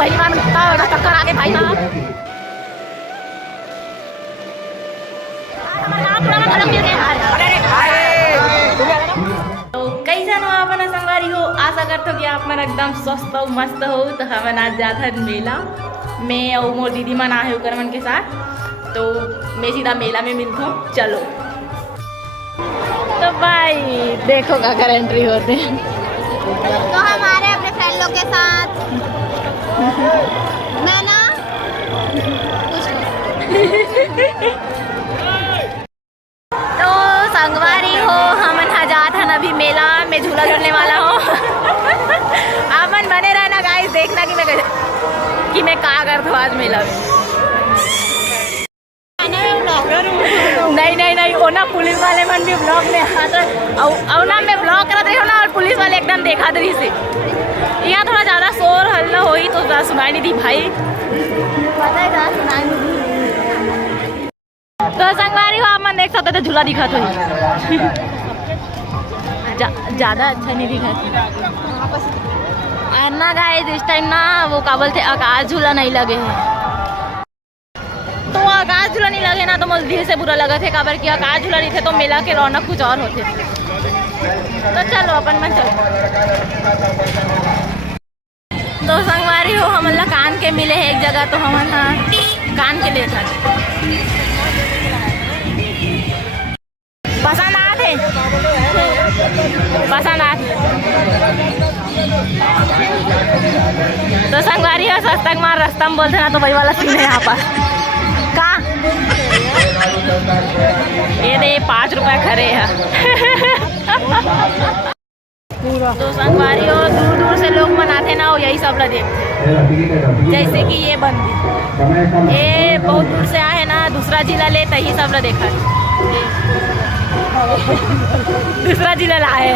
पहली बार चक्कर आ गए भाई साहब। तो कैसन हो अपन संगवारी हो, आशा करते हो कि आप मन एकदम स्वस्थ हो मस्त हो। तो हमन आज जात हन मेला, मैं और मोर दीदी मन आए होकर मन के साथ। तो मैं सीधा मेला में मिलता हूँ, चलो। तो भाई देखो का कर एंट्री होते हैं तो हमारे अपने फ्रेंड लोग के साथ मैं ना तो संगवारी हो हमन जात हन अभी मेला में झूला झूलने वाला हूँ। आपन बने रहना गाइस, देखना कि मैं का करता हूँ आज मेला में। नहीं वो ना पुलिस वाले मन भी ब्लॉग में और ना मैं ब्लॉग करत रही हूँ ना, और पुलिस वाले एकदम देखा रही से। यहाँ थोड़ा ज़्यादा शोर हल्ला हुई तो ज़्यादा सुनाई नहीं दी भाई, पता है ज़्यादा सुनाई नहीं दी। तो संगवारी हो आप मन देख सकते तो झूला दिखा तो ज़्यादा अच्छा नहीं दिखा ना गाइस। इस टाइम ना वो का बोलते आकाश झूला नहीं लगे है, तो आकाश झूला नहीं लगे ना तो मुझे दिल से बुरा लगा थे। काबर कि आकाश झूला नहीं थे तो मेला के रौनक कुछ और होते। तो चलो अपन मन चलो। तो संगवारी हो हम लोग कान के मिले है एक जगह, तो हम कान के लिए था पसंद आते पसंद आते। तो संगवारी हो सस्ता मार रास्ता में बोलते ना तो वही वाला सीन है यहाँ पर का। ये दे 5 रुपए खरे है। तो संगवारी हो दूर दूर से लोग मनाते ना, यही सब लोग देखते। जैसे कि ये बंदी ये बहुत दूर से आए ना, दूसरा जिला ले तही सब लोग देखा दूसरा जिला लाए है।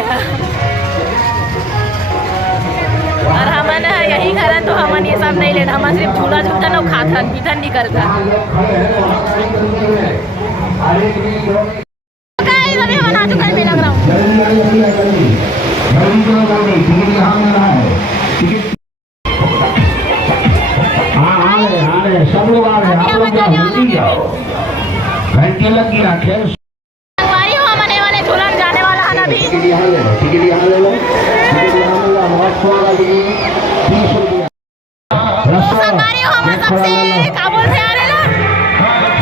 और हमन यही कारण तो हमन ये सब नहीं लेना, हम सिर्फ झूला झूलता ना खाता पीठन नहीं करता। अभी हम आ चुका है मेला ग्राउंड। सब लोग आ रहे हैं, घंटे लग गया खेल। संगवारी हो हम आने वाले झूलन जाने वाला है अभी। संगवारी हो हम सबसे काबुल से आ रहे ना,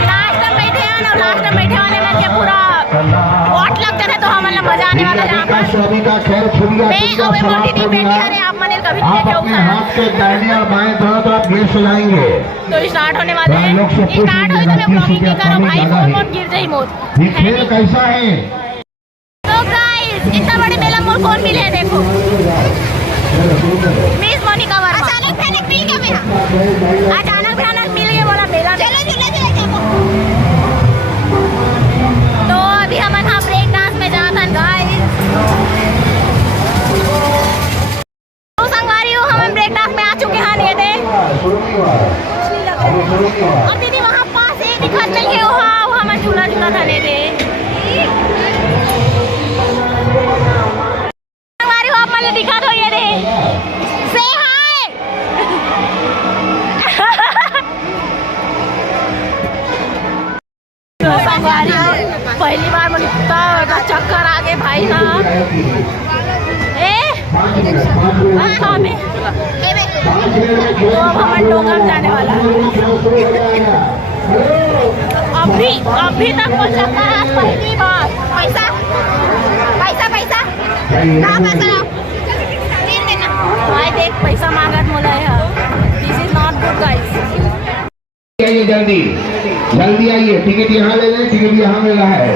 लास्ट में बैठे हैं ना, लास्ट में बैठे वाले में के पूरा वोट लग जाते तो हम लोग मजा आने वाला जहाँ पर मैं और मोटी दी बैठी अरे आप मने कभी नहीं देखे अपने हाथ के दाहिने और बाएं दोनों तरफ गिर जाएंगे। तो स्टार्ट होने वाले हैं। स्टार्ट हो तो मैं ब्लॉगिंग नहीं करो भाई, फोन गिर जाए मौत। ये खेल कैसा है? तो गाइस इतना बड़े मेला मोर कौन मिले देखो, मिस मोनिका वर्मा। अचानक भयानक मिल गया मेरा, अचानक भयानक मिल गया बोला मेला। चलो तो अभी हम यहाँ ब्रेक डांस में जाते हैं गाइस। तो संगवारी हो हम ब्रेक डांस में आ चुके हैं। ये दे अब दीदी वहाँ पास एक दिखा चाहिए वहाँ हमें झूला झूला था ले दे। संगवारी हो आप मुझे दिखा दो, ये दे से हाय। तो संगवारी हो पहली बार मुझे चक्कर आ गए भाई साहब। तो अब हम डोंगम जाने वाला अभी तक वो चक्कर आज पहली बार। पैसा पैसा पैसा कहाँ पैसा फिर देना भाई, देख पैसा मांगत मोला है। This is not good guys. आइए जल्दी जल्दी आइए, टिकट यहाँ ले लें, टिकट यहाँ मिला है।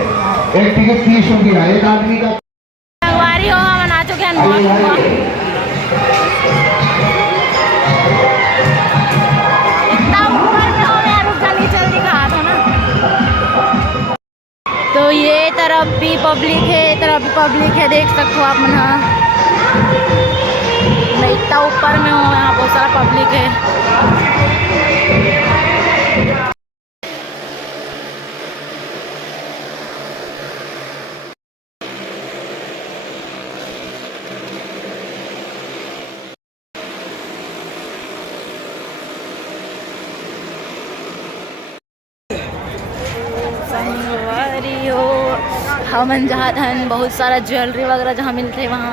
एक टिकट 30 रुपया एक आदमी का। संगवारी हो हम आ चुके हैं। तो ये तरफ भी पब्लिक है, तरफ भी पब्लिक है, देख सकते हो आप मना। मैं इतना ऊपर में हूँ, यहाँ बहुत सारा पब्लिक है। हमन जात हन बहुत सारा ज्वेलरी वगैरह जहाँ मिलते वहाँ।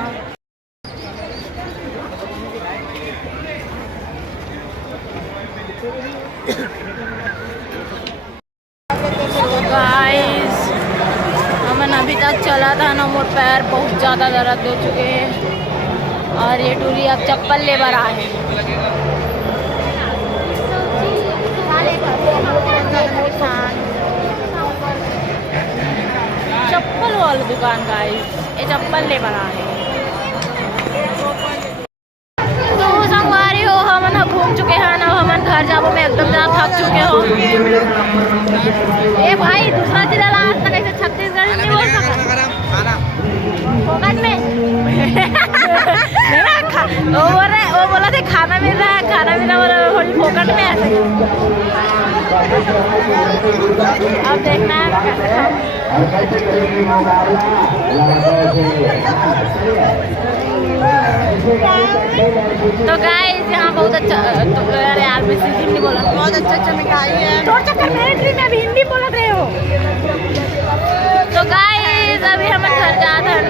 गाइस हमन अभी तक चला था ना, मोर पैर बहुत ज़्यादा दर्द हो चुके हैं और ये टूरी अब चप्पल ले बर आए। चप्पल वाला दुकान गाइस, ये चप्पल ले बर आए। तो संगवारी हो हमन घूम चुके हैं ना, हमन घर जाबो में एकदम ज़्यादा थक चुके हो। ए भाई दूसरा जिला आज तक ऐसे छत्तीसगढ़ नहीं बोल सकता फोकट में। वो बोला थे खाना मिल रहा है, खाना मिला बोला फोकट में ऐसे। अब देखना है कैसे तो गाइस यहाँ बहुत अच्छा, तो यार बेसिकली नहीं बोला, बहुत अच्छा मिठाई है। तो चक्कर मेरे ट्री में अभी हिंदी बोल रहे हो। तो गाइस अभी हम घर जाते हैं।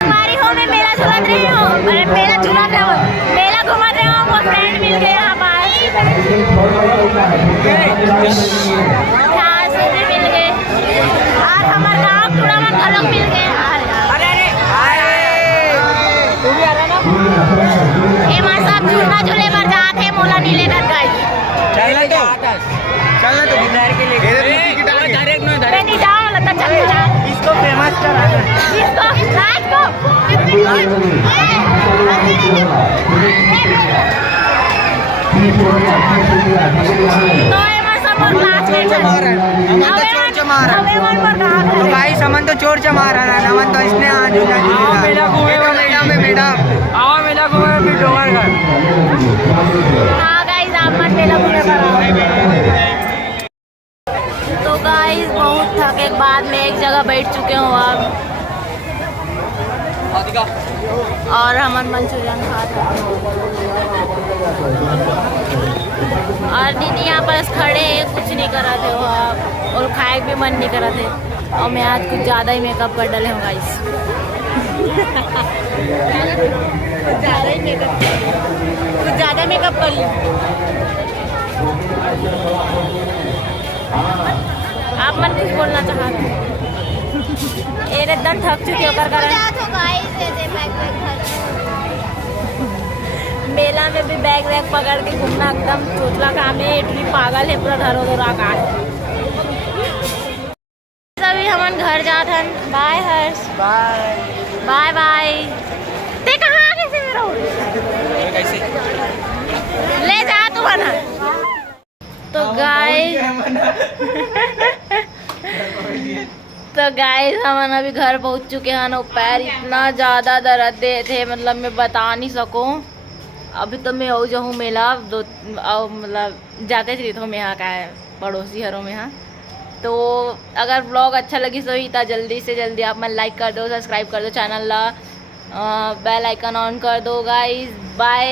हमारी हो में मेला झूला रही हो, अरे मेला झूला रहे हो, मेला घुमा रहे हो। वो फ्रेंड मिल गए हमारे, मिल गए और हमारे गाँव थोड़ा मन लोग मिल गए। झूला झूले पर जाते मोला नीले कर गए। चलना तो डायरेक्ट नहीं जाओ लगता चल जा। इसको फेमस करा, इसको राज को तो एमा सब और क्लास में तो भाई समन तो चोर चमा रहा है, नमन तो इसने आज मेला घूमे मैडम आओ मेला घूमे फिर डोंगर घर। हाँ गाइस आप मन मेला घूमे तो गाइस बहुत थके के बाद में एक जगह बैठ चुके हो आप और हमन मंचूरियन खाता और दीदी यहाँ पर खड़े कुछ नहीं कर रहे थे वो आप, और खाए भी मन नहीं कर रहे थे। और मैं आज कुछ ज़्यादा ही मेकअप कर डाले हूँ गाइस। कुछ ज़्यादा मेकअप कर ली। आप मन कुछ बोलना चाहते हैं? एकदम थक चुके हो कर मेला में भी बैग वैग पकड़ के घूमना एकदम चोचला काम है। इतनी पागल है पूरा धरो धरा का। अभी हमन घर जात हन। बाय हर्ष, बाय बाय बाय। ते कहाँ आगे से मेरा ले जा तू बना। तो गाइस हम अभी घर पहुंच चुके हैं ना। पैर इतना ज़्यादा दर्द दे थे, मतलब मैं बता नहीं सकूं। अभी तो मैं हो जाऊँ मेला दो मतलब जाते चली तो मैं यहाँ का है पड़ोसी हरों में यहाँ। तो अगर ब्लॉग अच्छा लगी तो इतना जल्दी से जल्दी आप मन लाइक कर दो, सब्सक्राइब कर दो चैनल ला, बेल आइकन ऑन कर दो गाइस। बाय।